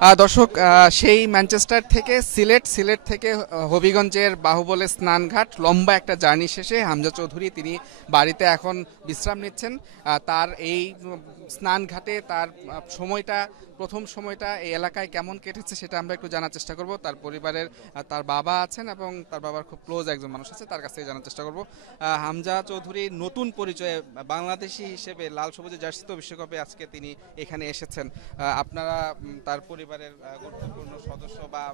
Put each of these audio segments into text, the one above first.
দর্শক, সেই ম্যানচেস্টার থেকে সিলেট থেকে হবিগঞ্জের বাহুবলে স্নানঘাট লম্বা একটা জার্নি শেষে হামজা চৌধুরী তিনি বাড়িতে এখন বিশ্রাম নিচ্ছেন। তার এই স্নানঘাটে তার প্রথম সময়টা এই এলাকায় কেমন কেটেছে সেটা আমরা একটু জানার চেষ্টা করব। তার পরিবারের তার বাবা আছেন এবং তার বাবার খুব ক্লোজ একজন মানুষ আছে, তার কাছ থেকে জানার চেষ্টা করব। হামজা চৌধুরী নতুন পরিচয়ে বাংলাদেশি হিসেবে লাল সবুজে জার্সিতে বিশ্বকাপে আজকে তিনি এখানে এসেছেন। আপনারা তার পরিবারের গুরুত্বপূর্ণ সদস্য বা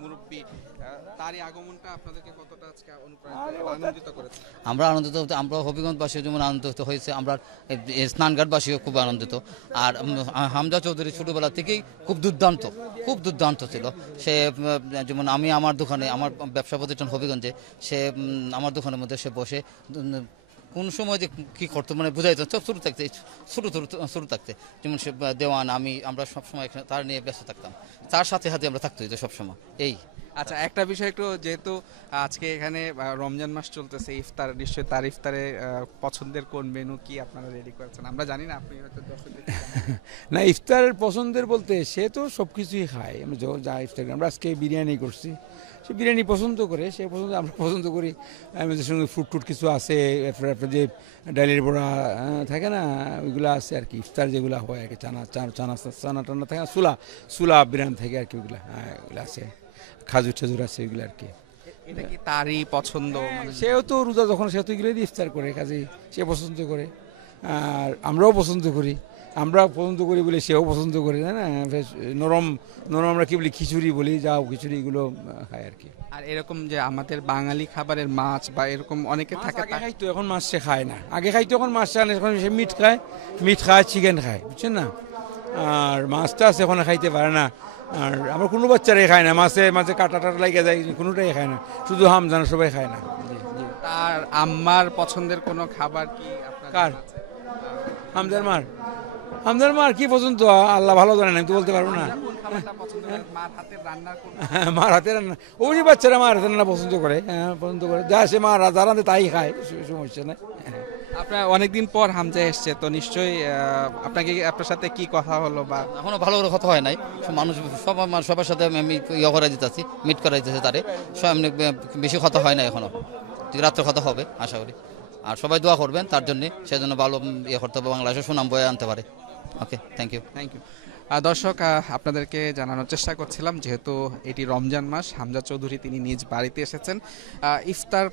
মুরব্বী, তারই আগমনটা আপনাদেরকে কতটা আজকে আনন্দিত করেছে? আমরা আনন্দিত, আমরা হবিগঞ্জবাসী যেমন আনন্দিত হয়েছে, আমরা স্নানঘাটবাসীও খুব আনন্দিত। আর হামজা চৌধুরী ছোটোবেলা থেকেই খুব দুর্দান্ত ছিল। সে যেমন আমি আমার দোকানে, আমার ব্যবসা প্রতিষ্ঠান হবিগঞ্জে, সে আমার দোকানের মধ্যে সে বসে কোন সময় যে কী করতো মানে বোঝাই তো শুরু থাকতে যেমন সে দেওয়ান আমরা সবসময় তার নিয়ে ব্যস্ত থাকতাম, তার সাথে আমরা থাকতো সবসময়। এই আচ্ছা, একটা বিষয় একটু, যেহেতু আজকে এখানে রমজান মাস চলতেছে, ইফতার নিশ্চয়ই, তার ইফতারে পছন্দের কোন মেনু কি আপনারা রেডি করেছেন? আমরা জানি না, আপনি হয়তো না, ইফতারের পছন্দের বলতে সে তো সব কিছুই খায়। আমরা যা ইফতার আমরা আজকে বিরিয়ানি করছি, সে বিরিয়ানি পছন্দ করে, সে পছন্দ, আমরা পছন্দ করি। আমাদের সঙ্গে ফুট কিছু আছে, এরপর যে ডালের বড়া থাকে না, ওইগুলো আছে আর কি। ইফতার যেগুলো হয় আর কি, চানা টানা থাকে, সুলা বিরিয়ানি থাকে আর কি, ওইগুলো ওইগুলো আছে, খাজুর আছে ওইগুলো আর কি। এটা কি তারই পছন্দ? সেও তো রোজা যখন, সে তো এগুলো দিয়ে ইফতার করে, কাজেই সে পছন্দ করে আর আমরাও পছন্দ করি। আমরা পছন্দ করি বলে সেও পছন্দ করে, তাই না? নরম আমরা কি বলি, খিচুড়ি বলি, খিচুড়ি এগুলো খায় আর কি। আর এরকম যে আমাদের বাঙালি খাবারের মাছ বা এরকম অনেকে থাকে, খাইতো, এখন মাছ সে খায় না। আগে খাইতো, এখন মাছ খায় না, এখন সে মিট খায়, চিকেন খায়, বুঝছেন না? আর মাছটা আছে এখন খাইতে পারে না। আর আমার কোনো বাচ্চারাই খায় না, মাছে কাটা লাগিয়ে যায়, কোনোটাই খায় না, শুধু হামজানা সবাই খায় না। আর আম্মার পছন্দের কোনো খাবার কি কার? হামজার মার কি পছন্দ আল্লাহ ভালো জানেন, আমি তো বলতে পারবো না। মার হাতের রান্না, ওই বাচ্চারা মার হাতের রান্না পছন্দ করে, যা সে মা রাজা রাঁধে তাই খায়, সমস্যা নেই। আপনার অনেকদিন পর হামজা এসছে, তো নিশ্চয়ই আপনার সাথে কি কথা হলো? বা এখনো ভালো কথা হয় নাই, মানুষ সবার সাথে আমি করা দিতেছি, মিট করা দিতেছে, তারে এমনি বেশি কথা হয় না এখনো, রাত্রে কথা হবে আশা করি। আর সবাই দোয়া করবেন তার জন্য, সেজন্য ভালো করতে হবে, বাংলাদেশে সুনাম বয়ে আনতে পারে। ওকে, থ্যাংক ইউ। দর্শক, আপনাদেরকে জানানোর চেষ্টা করছিলাম, যেহেতু এটি রমজান মাস, হামজা চৌধুরী তিনি নিজ বাড়িতে এসেছেন।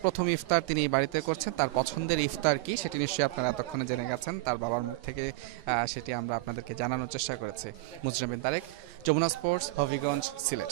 প্রথম ইফতার তিনি বাড়িতে করছেন। তার পছন্দের ইফতার কি সেটি নিশ্চয়ই আপনারা এতক্ষণে জেনে গেছেন, তার বাবার মুখ থেকে সেটি আমরা আপনাদেরকে জানানোর চেষ্টা করেছি। মুজরাম বিন তারেক, যমুনা স্পোর্টস, হবিগঞ্জ, সিলেট।